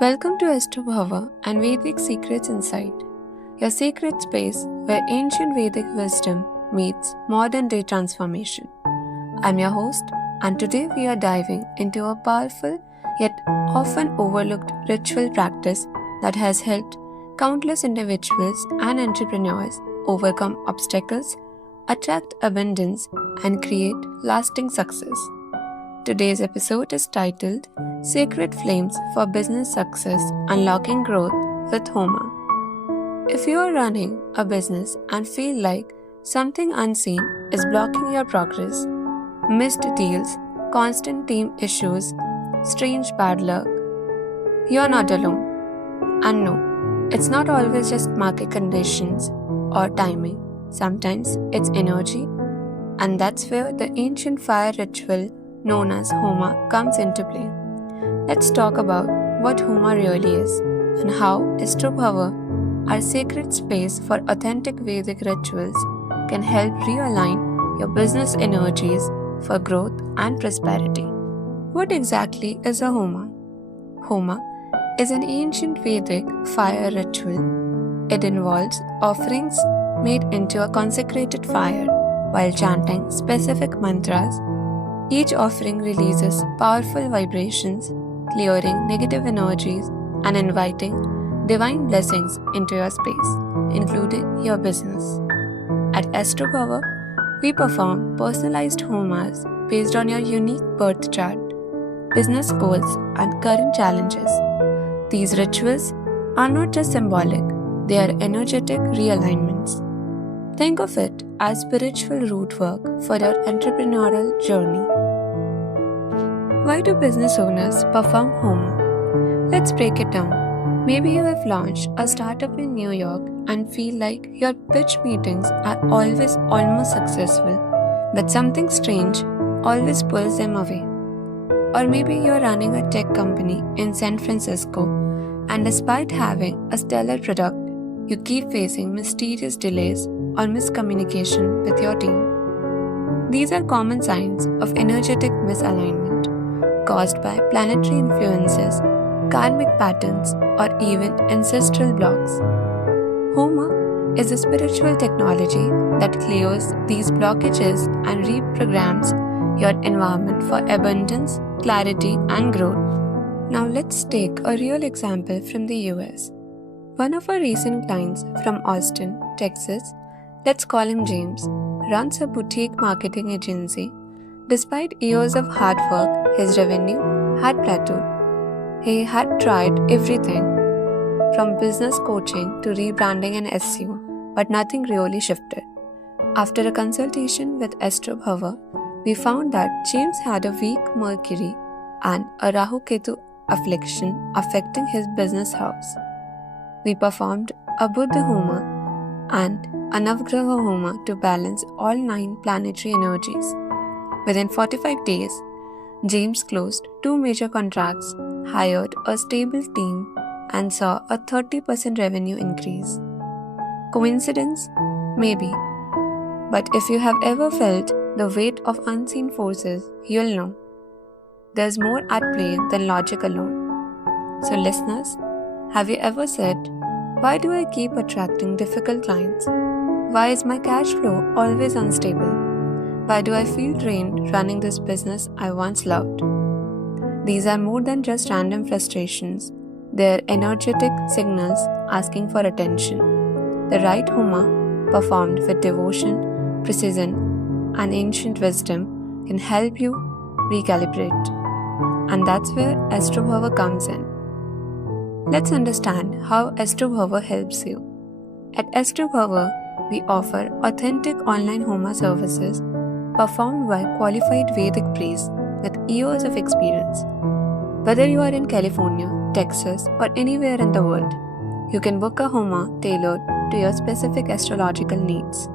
Welcome to Astrobhava and Vedic Secrets Insight, your sacred space where ancient Vedic wisdom meets modern day transformation. I'm your host, and today we are diving into a powerful yet often overlooked ritual practice that has helped countless individuals and entrepreneurs overcome obstacles, attract abundance, and create lasting success. Today's episode is titled Sacred Flames for Business Success Unlocking Growth with Homa. If you are running a business and feel like something unseen is blocking your progress, missed deals, constant team issues, strange bad luck, you are not alone. And no, it's not always just market conditions or timing. Sometimes it's energy, and that's where the ancient fire ritual known as Homa comes into play. Let's talk about what Homa really is and how Astrobhava, our sacred space for authentic Vedic rituals, can help realign your business energies for growth and prosperity. What exactly is a Homa? Homa is an ancient Vedic fire ritual. It involves offerings made into a consecrated fire while chanting specific mantras. Each offering releases powerful vibrations, clearing negative energies and inviting divine blessings into your space, including your business. At Astrobhava, we perform personalized homas based on your unique birth chart, business goals, and current challenges. These rituals are not just symbolic, they are energetic realignments. Think of it as spiritual root work for your entrepreneurial journey. Why do business owners perform Homa? Let's break it down. Maybe you have launched a startup in New York and feel like your pitch meetings are always almost successful, but something strange always pulls them away. Or maybe you're running a tech company in San Francisco, and despite having a stellar product, you keep facing mysterious delays or miscommunication with your team. These are common signs of energetic misalignment caused by planetary influences, karmic patterns, or even ancestral blocks. Homa is a spiritual technology that clears these blockages and reprograms your environment for abundance, clarity, and growth. Now let's take a real example from the US. One of our recent clients from Austin, Texas, let's call him James, runs a boutique marketing agency. Despite years of hard work, his revenue had plateaued. He had tried everything from business coaching to rebranding and SEO, but nothing really shifted. After a consultation with Astrobhava, we found that James had a weak Mercury and a Rahu Ketu affliction affecting his business house. We performed a Buddha Homa and a Navgraha Homa to balance all 9 planetary energies. Within 45 days, James closed 2 major contracts, hired a stable team, and saw a 30% revenue increase. Coincidence? Maybe. But if you have ever felt the weight of unseen forces, you'll know. There's more at play than logic alone. So listeners, have you ever said, why do I keep attracting difficult clients? Why is my cash flow always unstable? Why do I feel drained running this business I once loved? These are more than just random frustrations. They are energetic signals asking for attention. The right Homa, performed with devotion, precision, and ancient wisdom, can help you recalibrate. And that's where Astrobhava comes in. Let's understand how Astrobhava helps you. At Astrobhava, we offer authentic online Homa services performed by qualified Vedic priests with years of experience. Whether you are in California, Texas, or anywhere in the world, you can book a Homa tailored to your specific astrological needs.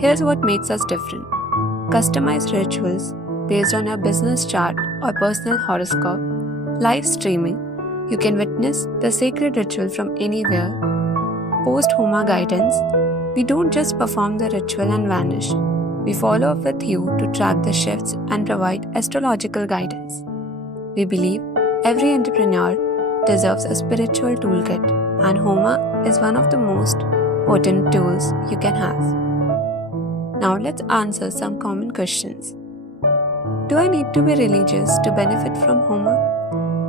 Here's what makes us different. Customized rituals based on your business chart or personal horoscope, live streaming, you can witness the sacred ritual from anywhere. Post Homa guidance, we don't just perform the ritual and vanish. We follow up with you to track the shifts and provide astrological guidance. We believe every entrepreneur deserves a spiritual toolkit, and Homa is one of the most potent tools you can have. Now let's answer some common questions. Do I need to be religious to benefit from Homa?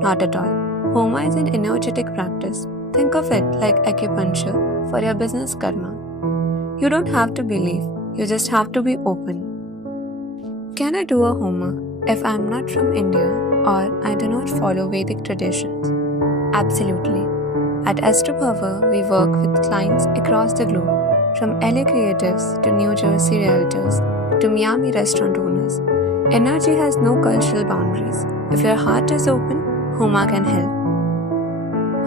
Not at all. Homa is an energetic practice. Think of it like acupuncture for your business karma. You don't have to believe, you just have to be open. Can I do a Homa if I am not from India or I do not follow Vedic traditions? Absolutely. At Astrobhava, we work with clients across the globe, from LA creatives to New Jersey realtors to Miami restaurant owners. Energy has no cultural boundaries. If your heart is open, Homa can help.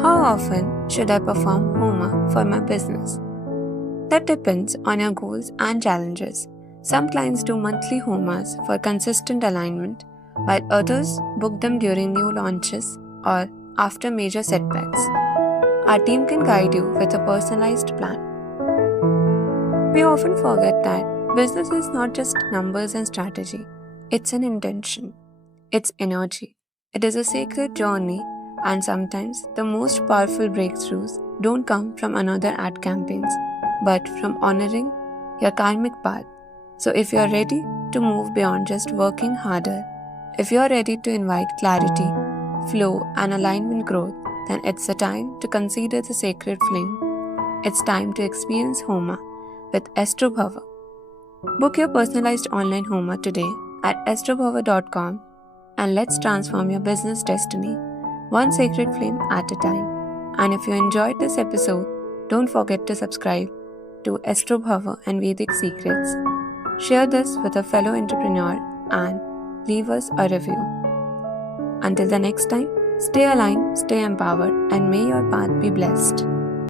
How often should I perform Homa for my business? That depends on your goals and challenges. Some clients do monthly Homas for consistent alignment, while others book them during new launches or after major setbacks. Our team can guide you with a personalized plan. We often forget that business is not just numbers and strategy, it's an intention, it's energy. It is a sacred journey, and sometimes the most powerful breakthroughs don't come from another ad campaigns, but from honoring your karmic path. So if you're ready to move beyond just working harder, if you're ready to invite clarity, flow, and alignment growth, then it's the time to consider the sacred flame. It's time to experience Homa with Astrobhava. Book your personalized online Homa today at astrobhava.com, and let's transform your business destiny, one sacred flame at a time. And if you enjoyed this episode, don't forget to subscribe to Astrobhava and Vedic Secrets. Share this with a fellow entrepreneur and leave us a review. Until the next time, stay aligned, stay empowered, and may your path be blessed.